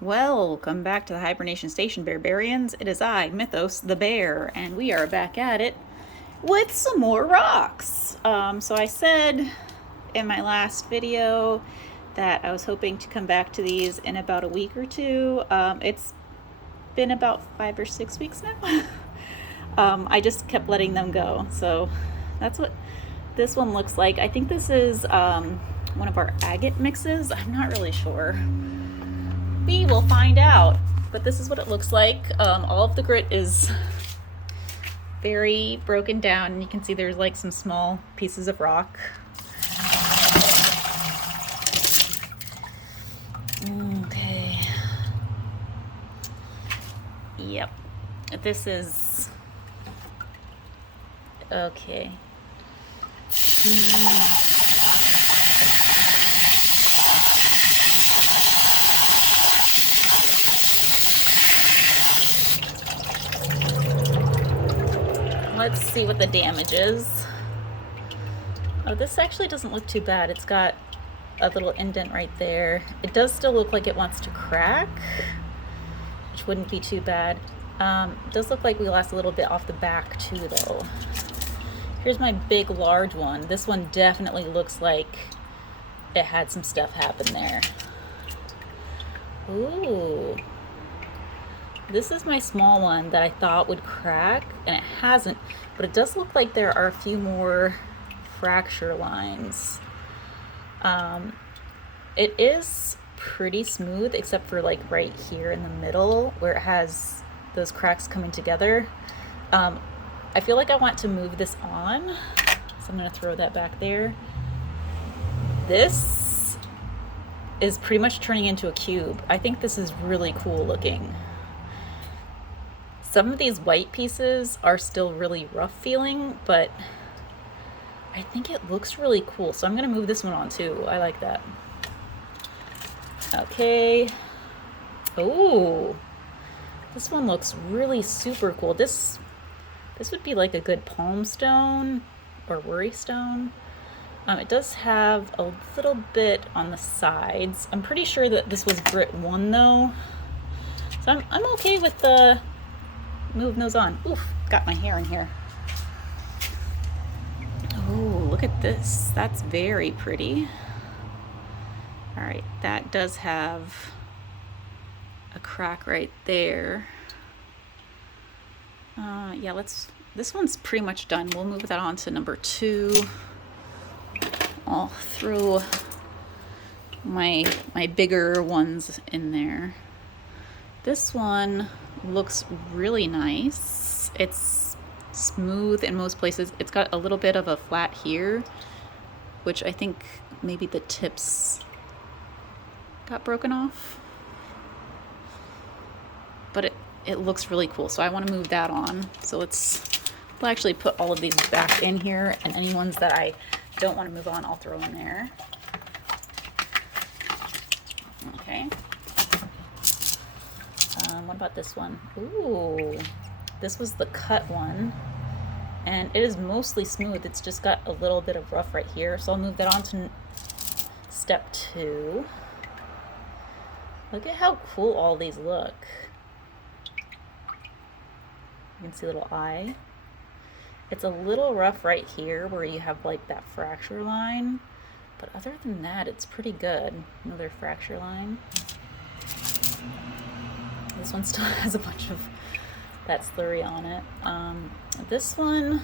Welcome back to the Hibernation Station, Bearbarians. It is I, Mythos the Bear, and we are back at it with some more rocks. So I said in my last video that I was hoping to come back to these in about a week or two. It's been about 5 or 6 weeks now. I just kept letting them go. So that's what this one looks like. I think this is one of our agate mixes. I'm not really sure. We will find out, but this is what it looks like. All of the grit is very broken down, and you can see there's like some small pieces of rock. Okay. Yep. This is okay. Let's see what the damage is. Oh, this actually doesn't look too bad. It's got a little indent right there. It does still look like it wants to crack, which wouldn't be too bad. It does look like we lost a little bit off the back too, though. Here's my big, large one. This one definitely looks like it had some stuff happen there. Ooh. This is my small one that I thought would crack, and it hasn't, but it does look like there are a few more fracture lines. It is pretty smooth, except for like right here in the middle where it has those cracks coming together. I feel like I want to move this on, so I'm gonna throw that back there. This is pretty much turning into a cube. I think this is really cool looking. Some of these white pieces are still really rough feeling, but I think it looks really cool. So I'm gonna move this one on too. I like that. Okay. Oh, this one looks really super cool. This would be like a good palm stone or worry stone. It does have a little bit on the sides. I'm pretty sure that this was grit 1 though. So I'm okay with the moving those on. Oof, got my hair in here. Oh, look at this. That's very pretty. All right, that does have a crack right there. Yeah, this one's pretty much done. We'll move that on to number 2. I'll throw my bigger ones in there. This one looks really nice. It's smooth in most places. It's got a little bit of a flat here, which I think maybe the tips got broken off. But it looks really cool, so I want to move that on. So we'll actually put all of these back in here, and any ones that I don't want to move on, I'll throw in there. Okay. What about this one? Ooh, this was the cut one, and it is mostly smooth. It's just got a little bit of rough right here, so I'll move that on to step 2. Look at how cool all these look. You can see a little eye. It's a little rough right here where you have like that fracture line, but other than that, it's pretty good. Another fracture line. This one still has a bunch of that slurry on it. This one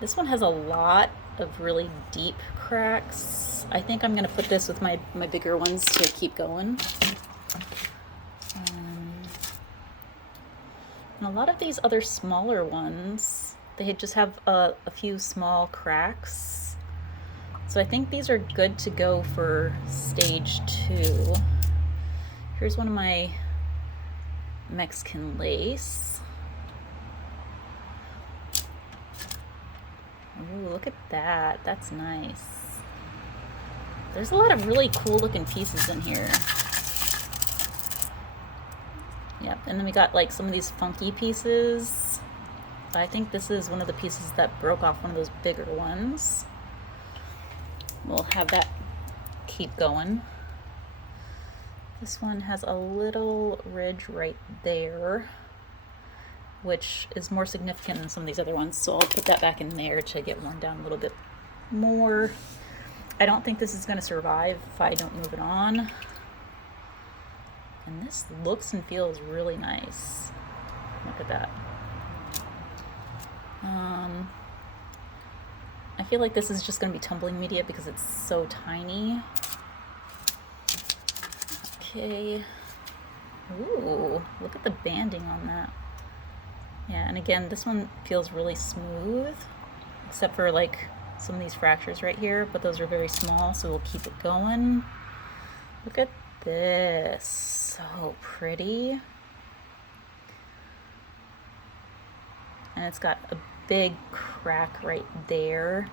has a lot of really deep cracks. I think I'm gonna put this with my bigger ones to keep going. And a lot of these other smaller ones, they just have a few small cracks. So I think these are good to go for stage 2. Here's one of my Mexican lace. Ooh, look at that. That's nice. There's a lot of really cool looking pieces in here. Yep, and then we got like some of these funky pieces. I think this is one of the pieces that broke off one of those bigger ones. We'll have that keep going. This one has a little ridge right there, which is more significant than some of these other ones. So I'll put that back in there to get worn down a little bit more. I don't think this is going to survive if I don't move it on. And this looks and feels really nice. Look at that. I feel like this is just going to be tumbling media because it's so tiny. Okay. Ooh, look at the banding on that. Yeah, and again, this one feels really smooth, except for like some of these fractures right here, but those are very small, so we'll keep it going. Look at this, so pretty. And it's got a big crack right there.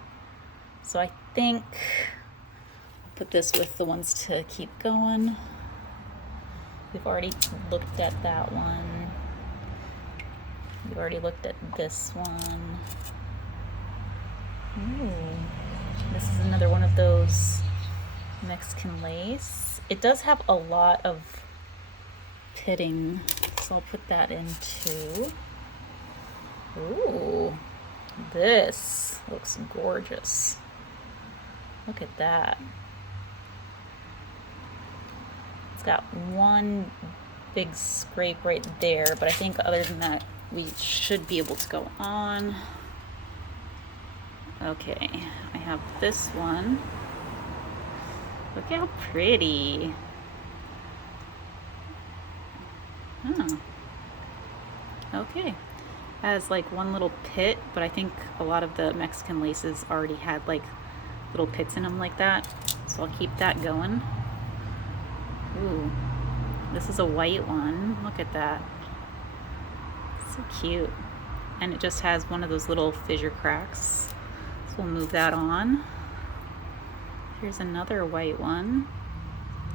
So I think I'll put this with the ones to keep going. We've already looked at that one. We've already looked at this one. Ooh, this is another one of those Mexican lace. It does have a lot of pitting, so I'll put that in too. Ooh, this looks gorgeous. Look at that. It's got one big scrape right there, but I think other than that, we should be able to go on. Okay, I have this one. Look how pretty. Oh. Okay. Has like one little pit, but I think a lot of the Mexican laces already had like little pits in them like that. So I'll keep that going. Ooh, this is a white one. Look at that. So cute. And it just has one of those little fissure cracks. So we'll move that on. Here's another white one.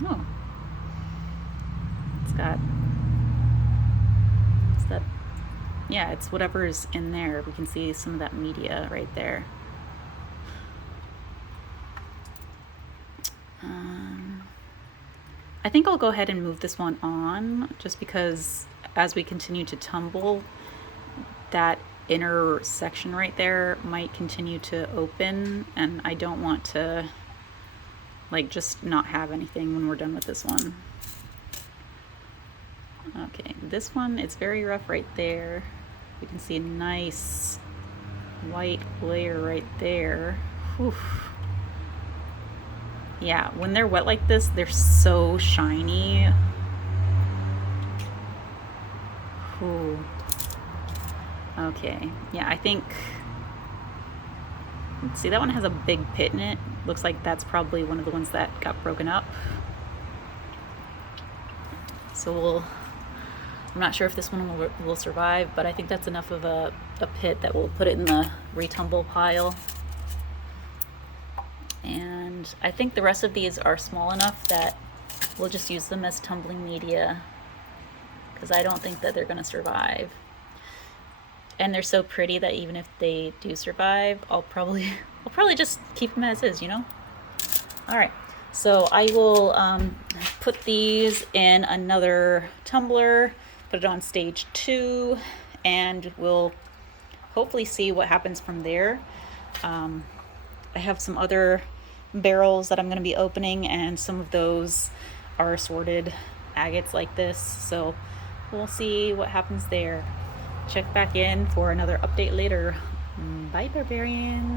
Oh. It's that, yeah, it's whatever's in there. We can see some of that media right there. I think I'll go ahead and move this one on just because as we continue to tumble, that inner section right there might continue to open, and I don't want to like just not have anything when we're done with this one. Okay, this one, it's very rough right there. You can see a nice white layer right there. Whew. Yeah, when they're wet like this, they're so shiny. Ooh. Okay, yeah, I think, let's see, that one has a big pit in it. Looks like that's probably one of the ones that got broken up. So I'm not sure if this one will survive, but I think that's enough of a pit that we'll put it in the retumble pile. And I think the rest of these are small enough that we'll just use them as tumbling media because I don't think that they're going to survive. And they're so pretty that even if they do survive, I'll probably just keep them as is, you know? All right, so I will put these in another tumbler, put it on stage 2, and we'll hopefully see what happens from there. I have some other barrels that I'm going to be opening, and some of those are assorted agates like this, so we'll see what happens there. Check back in for another update later. Bye, barbarians.